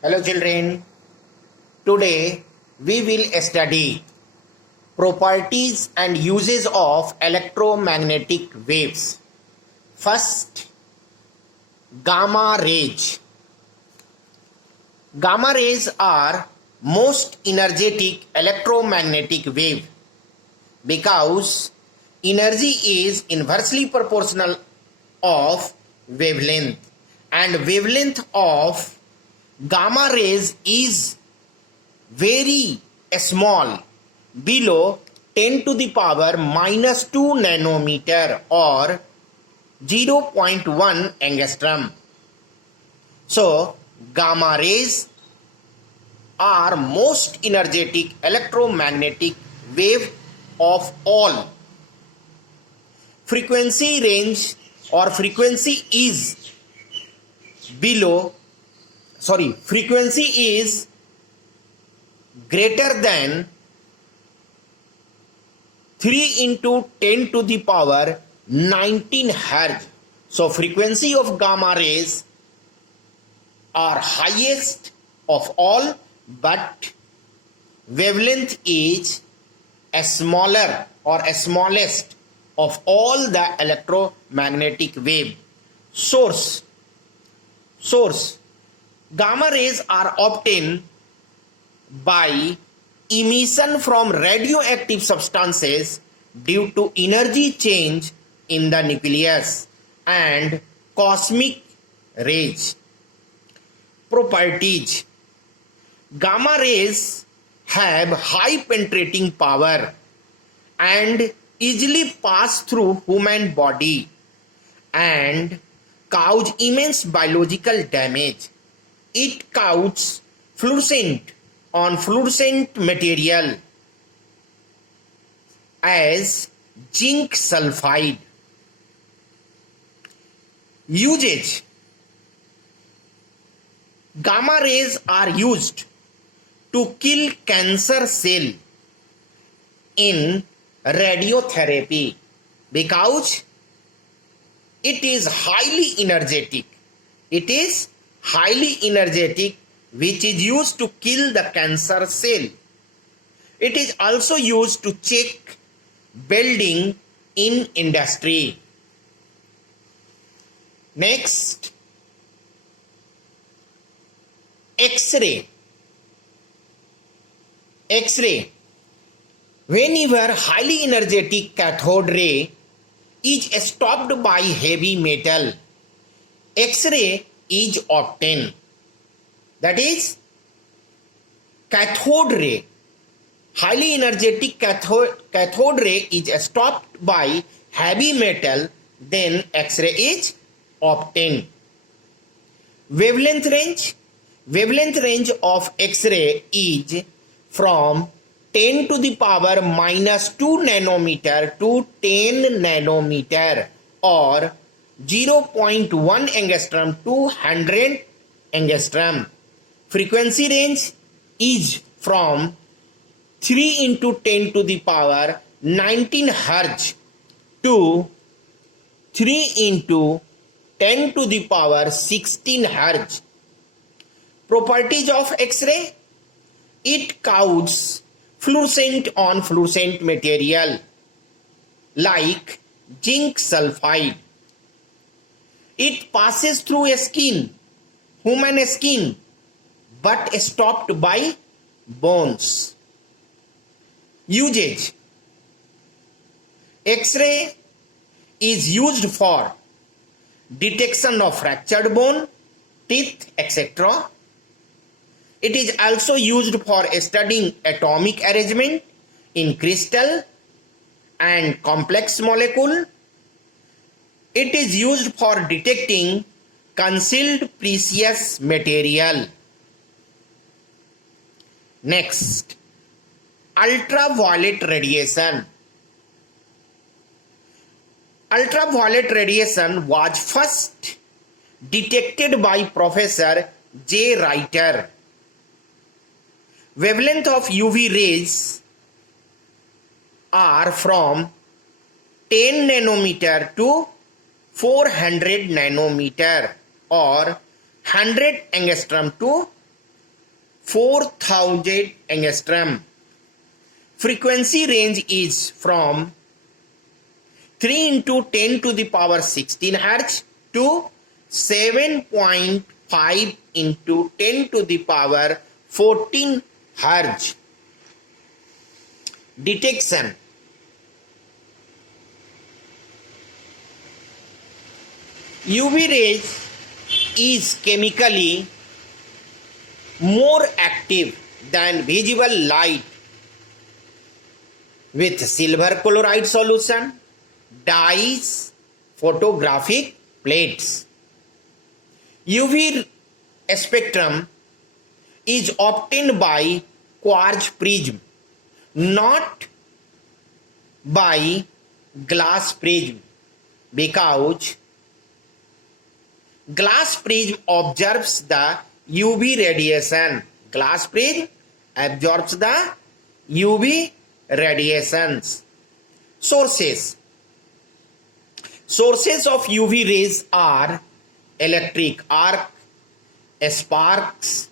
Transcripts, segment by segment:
Hello children, today we will study properties and uses of electromagnetic waves. First, gamma rays. Gamma rays are most energetic electromagnetic wave because energy is inversely proportional of wavelength, and wavelength of gamma rays is very small, below 10 to the power minus 2 nanometer or 0.1 angstrom. So gamma rays are most energetic electromagnetic wave of all. Frequency range or frequency is frequency is greater than 3 into 10 to the power 19 hertz. So frequency of gamma rays are highest of all, but wavelength is a smaller or a smallest of all the electromagnetic wave. Source. Gamma rays are obtained by emission from radioactive substances due to energy change in the nucleus and cosmic rays. Properties. Gamma rays have high penetrating power and easily pass through human body and cause immense biological damage. It causes fluorescent on fluorescent material as zinc sulfide. Usage. Gamma rays are used to kill cancer cell in radiotherapy because it is highly energetic. It is highly energetic, which is used to kill the cancer cell. It is also used to check building in industry. Next, X-ray. X-ray. Whenever highly energetic cathode ray is stopped by heavy metal, X-ray is obtained. That is, cathode ray, highly energetic cathode ray is stopped by heavy metal, then X-ray is obtained. Wavelength range of X-ray is from 10 to the power minus 2 nanometer to 10 nanometer or 0.1 angstrom to 100 angstrom. Frequency range is from 3 into 10 to the power 19 hertz to 3 into 10 to the power 16 hertz. Properties of X-ray. It causes fluorescent on fluorescent material like zinc sulfide. It passes through a skin, human skin, but stopped by bones. Usage. X-ray is used for detection of fractured bone, teeth, etc. It is also used for studying atomic arrangement in crystal and complex molecule. It is used for detecting concealed precious material. Next, ultraviolet radiation. Ultraviolet radiation was first detected by Professor J. Reiter. Wavelength of UV rays are from 10 nanometer to 400 nanometer or 100 angstrom to 4000 angstrom. Frequency range is from 3 into 10 to the power 16 Hz to 7.5 into 10 to the power 14 Hz. Detection. UV rays is chemically more active than visible light with silver chloride solution, dyes, photographic plates. UV spectrum is obtained by quartz prism, not by glass prism, because glass prism absorbs the UV radiation. Glass prism absorbs the UV radiations. Sources. Sources of UV rays are electric arc, sparks,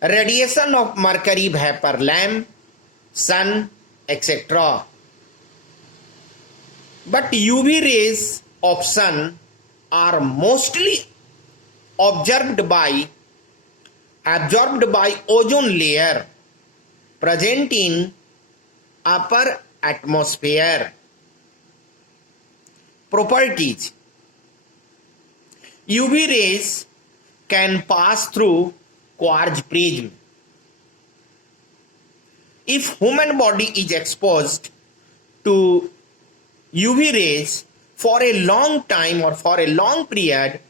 radiation of mercury vapor lamp, sun, etc. But UV rays of sun are mostly absorbed by ozone layer present in upper atmosphere. Properties. UV rays can pass through quartz prism. If human body is exposed to UV rays for a long time or for a long period,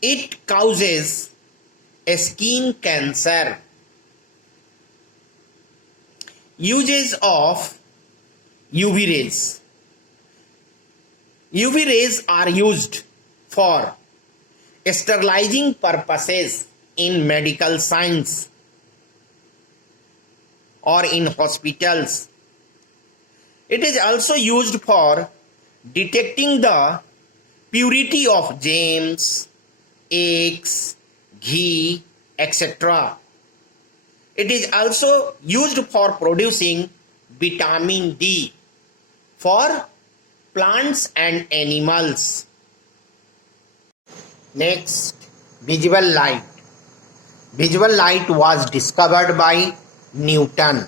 it causes a skin cancer. Uses of UV rays. UV rays are used for sterilizing purposes in medical science or in hospitals. It is also used for detecting the purity of gems, eggs, ghee, etc. It is also used for producing vitamin D for plants and animals. Next, visible light. Visible light was discovered by Newton.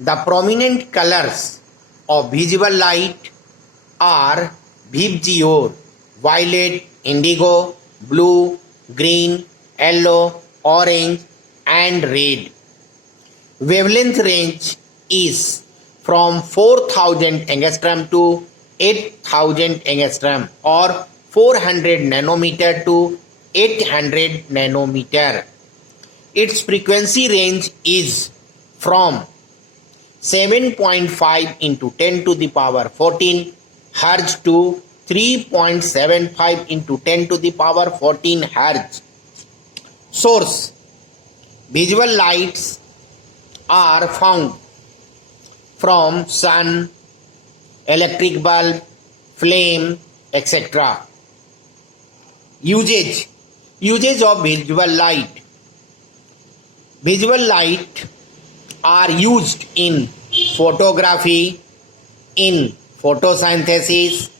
The prominent colors of visible light are VIBGYOR, violet, indigo, blue, green, yellow, orange, and red. Wavelength range is from 4000 angstrom to 8000 angstrom or 400 nanometer to 800 nanometer. Its frequency range is from 7.5 into 10 to the power 14 Hz to 3.75 into 10 to the power 14 Hz. Source. Visual lights are found from sun, electric bulb, flame, etc. Usage of visual light. Visual light are used in photography, in photosynthesis,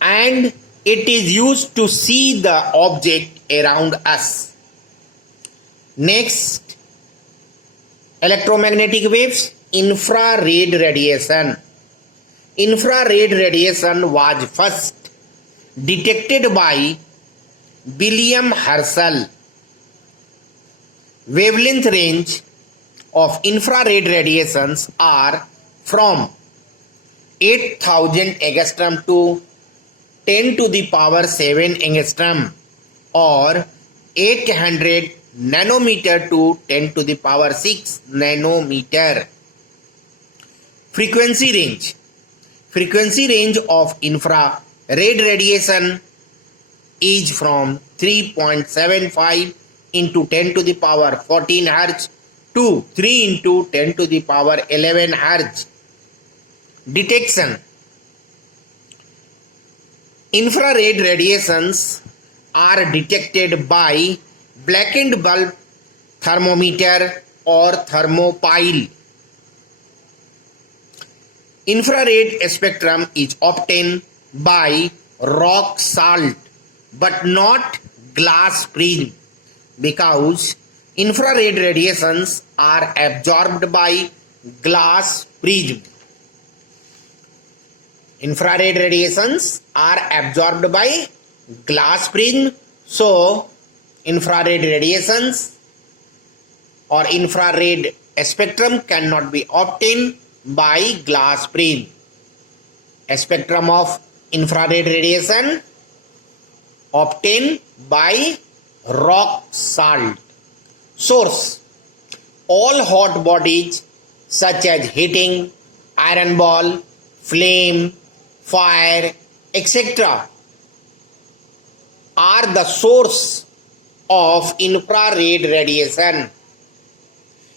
and it is used to see the object around us. Next, electromagnetic waves, infrared radiation. Infrared radiation was first detected by William Herschel. Wavelength range of infrared radiations are from 8000 angstrom to 10 to the power 7 angstrom or 800 nanometer to 10 to the power 6 nanometer. Frequency range. Frequency range of infrared radiation is from 3.75 into 10 to the power 14 Hz to 3 into 10 to the power 11 Hz. Detection. Infrared radiations are detected by blackened bulb thermometer or thermopile. Infrared spectrum is obtained by rock salt but not glass prism because infrared radiations are absorbed by glass prism. Infrared radiations are absorbed by glass prism, so infrared radiations or infrared spectrum cannot be obtained by glass prism. A spectrum of infrared radiation obtained by rock salt. Source: all hot bodies such as heating, iron ball, flame, fire, etc. are the source of infrared radiation.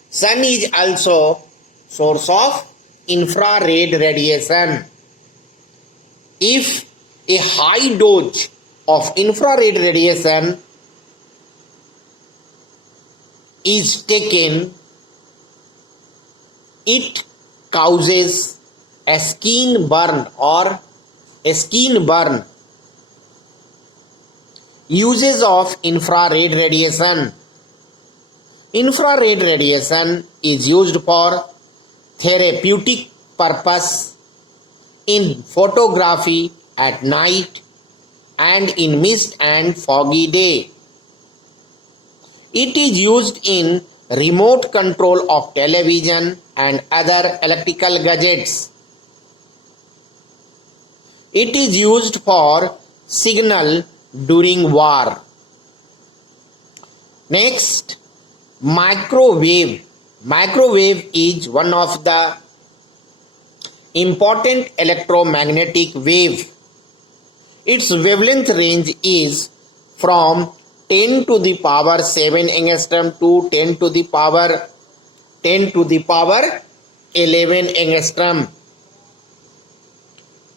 Sun is also source of infrared radiation. If a high dose of infrared radiation is taken, it causes a skin burn or a skin burn. Uses of infrared radiation. Infrared radiation is used for therapeutic purpose in photography at night and in mist and foggy day. It is used in remote control of television and other electrical gadgets. It is used for signal during war. Next, microwave. Microwave is one of the important electromagnetic wave. Its wavelength range is from 10 to the power 7 angstrom to 10 to the power 11 angstrom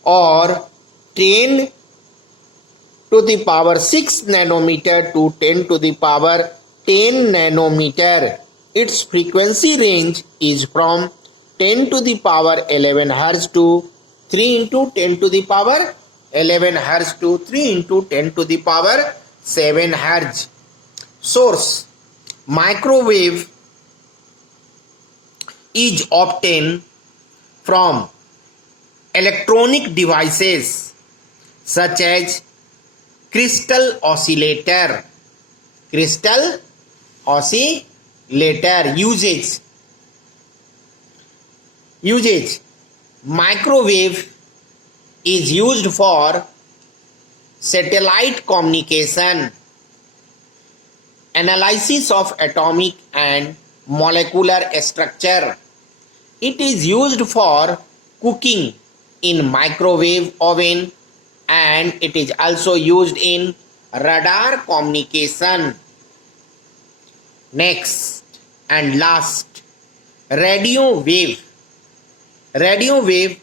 or 10 to the power 6 nanometer to 10 to the power 10 nanometer. Its frequency range is from 10 to the power 11 Hz to 3 into 10 to the power 11 Hz to 3 into 10 to the power 7 Hz. Source: microwave is obtained from electronic devices such as crystal oscillator. Crystal oscillator. Usage: microwave is used for satellite communication, analysis of atomic and molecular structure. It is used for cooking in microwave oven and it is also used in radar communication. Next and last, radio wave. Radio wave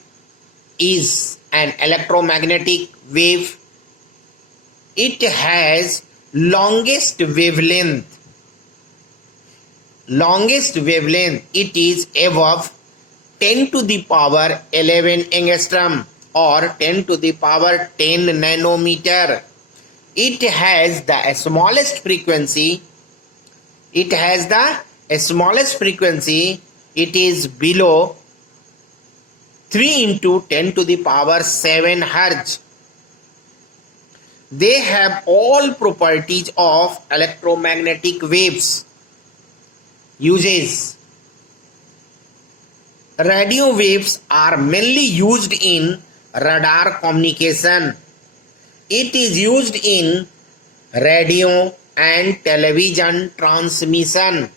is an electromagnetic wave. It has longest wavelength. It is above 10 to the power 11 angstrom or 10 to the power 10 nanometer. It has the smallest frequency. It is below 3 into 10 to the power 7 Hz. They have all properties of electromagnetic waves. Uses: radio waves are mainly used in radar communication. It is used in radio and television transmission.